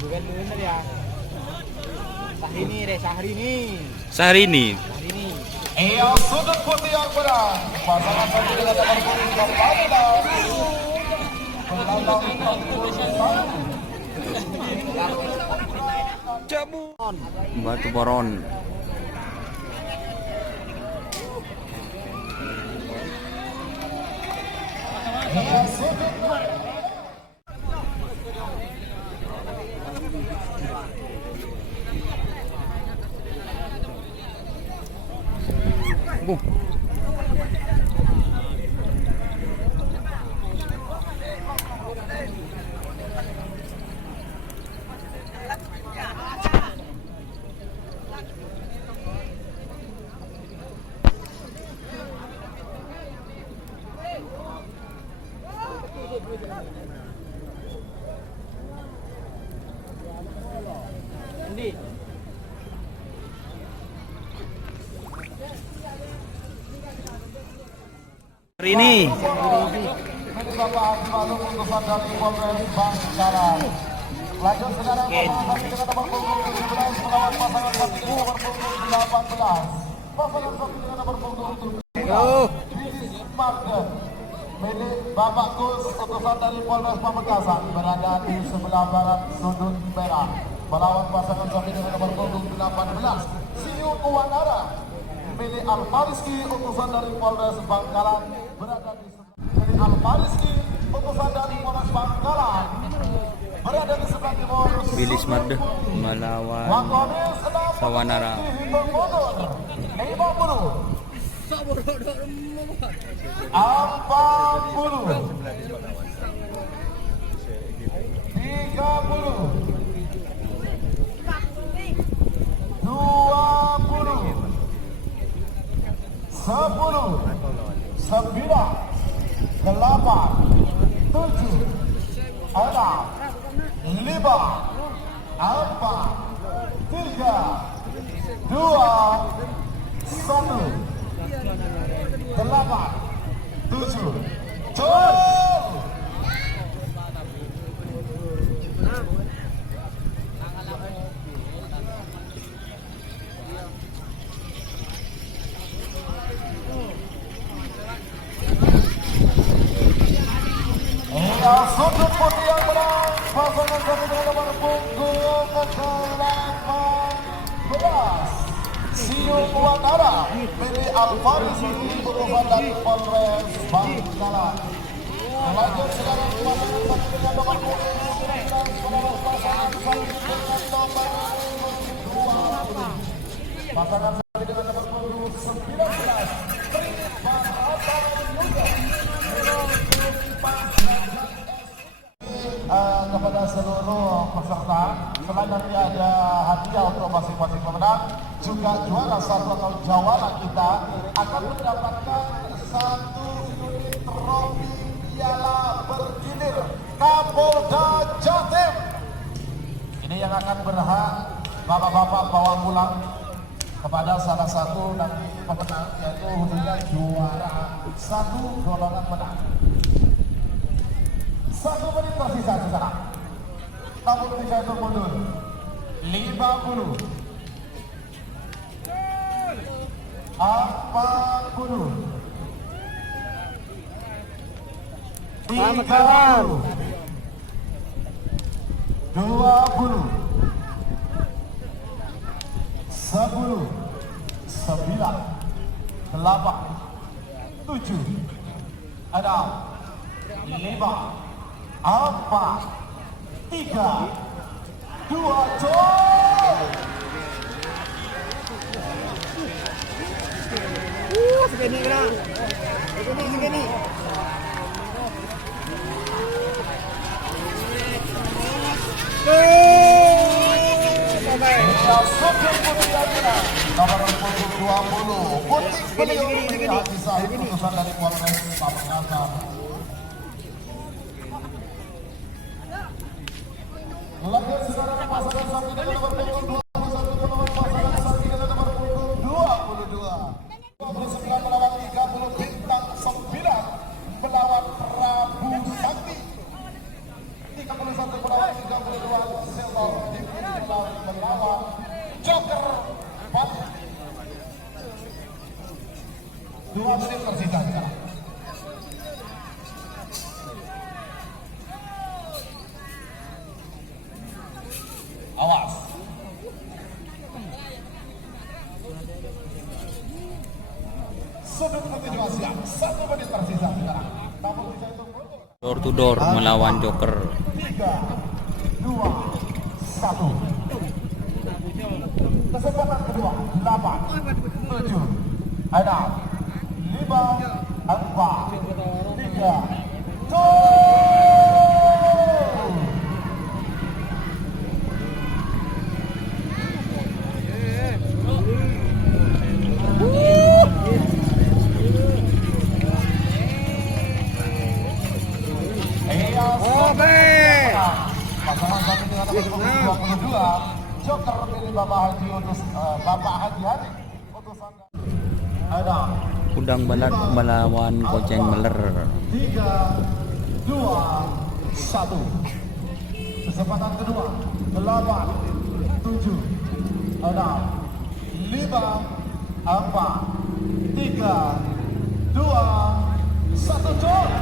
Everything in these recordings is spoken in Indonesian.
Bukan bener ya. Sahrini. Sahrini. Iya, sudut putih yang berat. Pasangan satu dengan nomor punggung 14. Batu Boron. Iya, sudut Ini Bapak Haji utusan dari Polres Bangkalan. Lanjut sekarang pasangan dengan nomor punggung 17 melawan pasangan satu dengan nomor punggung 18. Pasangan satu dengan nomor punggung 17. Martin milik Bapak Kus utusan dari Polres Pamekasan berada di sebelah barat sudut merah melawan pasangan satu dengan nomor punggung 18. Siu Uwanara milik Alfariski utusan dari Polres Bangkalan berada di milik Alfariski utusan dari Polres Bangkalan berada di sebelah timur. Bilis Made melawan Sawanara. 8, 9. Sudut putih yang menang pasangan satu dengan nomor punggung 18. Siu Uwanara milik Alfariski utusan dari Polres Bangkalan. Lanjut sekarang pasangan satu dengan nomor punggung 19 melawan pasangan satu dengan nomor 20. Pasangan satu dengan nomor punggung 19. Kepada seluruh peserta, selain nanti ada hadiah untuk masing-masing pemenang, juga juara satu atau jawara kita akan mendapatkan satu unit trofi piala bergilir Kapolda Jatim. Ini yang akan berhak bapak-bapak bawa pulang kepada salah satu nanti pemenang, yaitu khususnya juara satu golongan menang. 1 menit tersisa sekarang. Namun bisa itu mundur 50 40 30 20 10 9 8 7 6 5 4 3 2 jom. Segini kena. Segini. Nomor 20 Putih beliau ini bisa keputusan dari Polres Pamekasan. Lanjut sekarang pasangan satu dengan nomor punggung 21 melawan pasangan satu dengan nomor punggung 22. 29 melawan 30 bintang 9 melawan Door to door melawan Joker. 3, 2, 1. Kesempatan kedua 8, 7, 6, 5, 4, 3, 2. Pasangan satu dengan nomor 22, Joker milik Bapak Haji untuk Bapak Haji Hari utusan ada Kudang Balat melawan Koceng Meler. 3, 2, 1. Kesempatan kedua 8, 7, 6, 5, 4, 3, 2, 1, jol.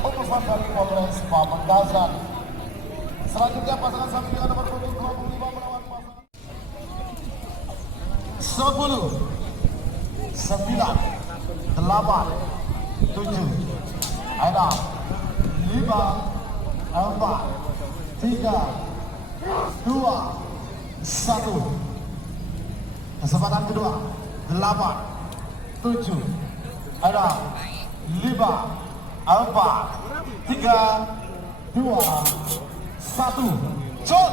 Utusan dari Polres Pamekasan. Selanjutnya pasangan sapi dengan nomor punggung 25 melawan pasangan 10, 9, 8, 7, 6, 5, 4, 3, 2, 1. Kesempatan kedua 8, 7, 6, 5, 4, 3, 2, 1, jol.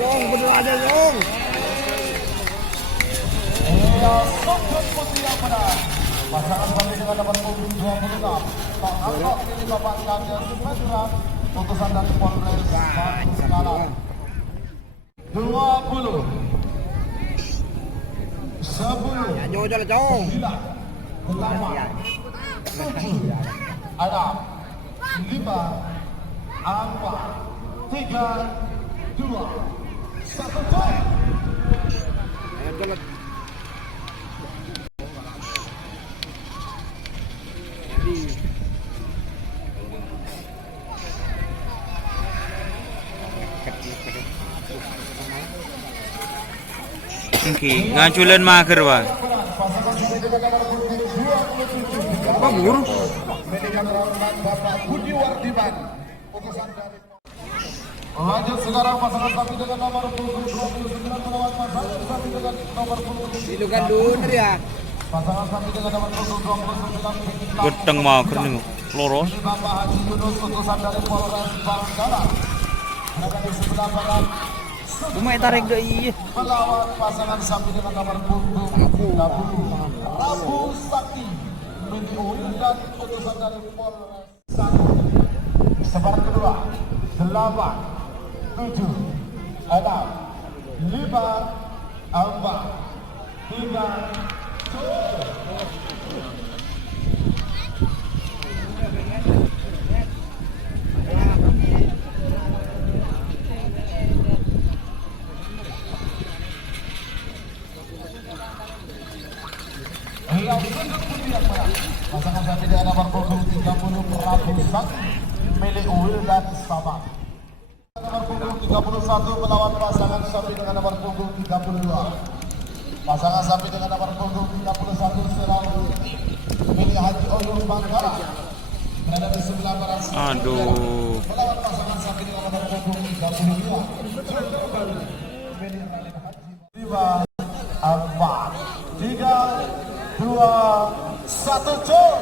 Dong, bener aja dong. Sokot putih yang menang. Pasangan sapi dengan nomor punggung 26. Pak Angkot ini Bapak Kader Petra. Putusan dari Polres Pamekasan. 20, 10, Jauh jalan jauh. 9, 8, 7, 6, 5, 4, 3, 2, 1, jol. Jalan. Oke, ngajulan mager, Pak. Pasangan sapi dengan nomor punggung 27. Apa guru? Pendidikan Rahmat Bapak Budi Wardiman. Utusan dari lanjut sekarang pasangan sapi dengan nomor punggung 29 melawan pasangan sapi dengan nomor punggung Itu kan bener ya. pasangan sapi dengan nomor punggung 29 Gedeng mager nih, loro. Bapak Haji Yunus utusan dari Polres Bangkalan. Mereka di sebelah barat Cuma tarik deh iya. melawan pasangan sapi dengan nomor punggung 30 Rabu Sakti Minggu dan utusan dari Polres Satu. Sebaran kedua 8, 7, 6, 5, 4, 3, 2. Pasangan sapi dengan nomor punggung 30 Prabu Sakti milik Wildan Sabah. Nomor punggung 31 melawan pasangan sapi dengan nomor punggung 32. Pasangan sapi dengan nomor punggung 31 selalu milik Haji Oyung Bangkara. Berada di sebelah barat. Aduh. Melawan pasangan sapi dengan nomor punggung 32. Milik Raden Haji. 5, 4, 3, 2, 1, jol.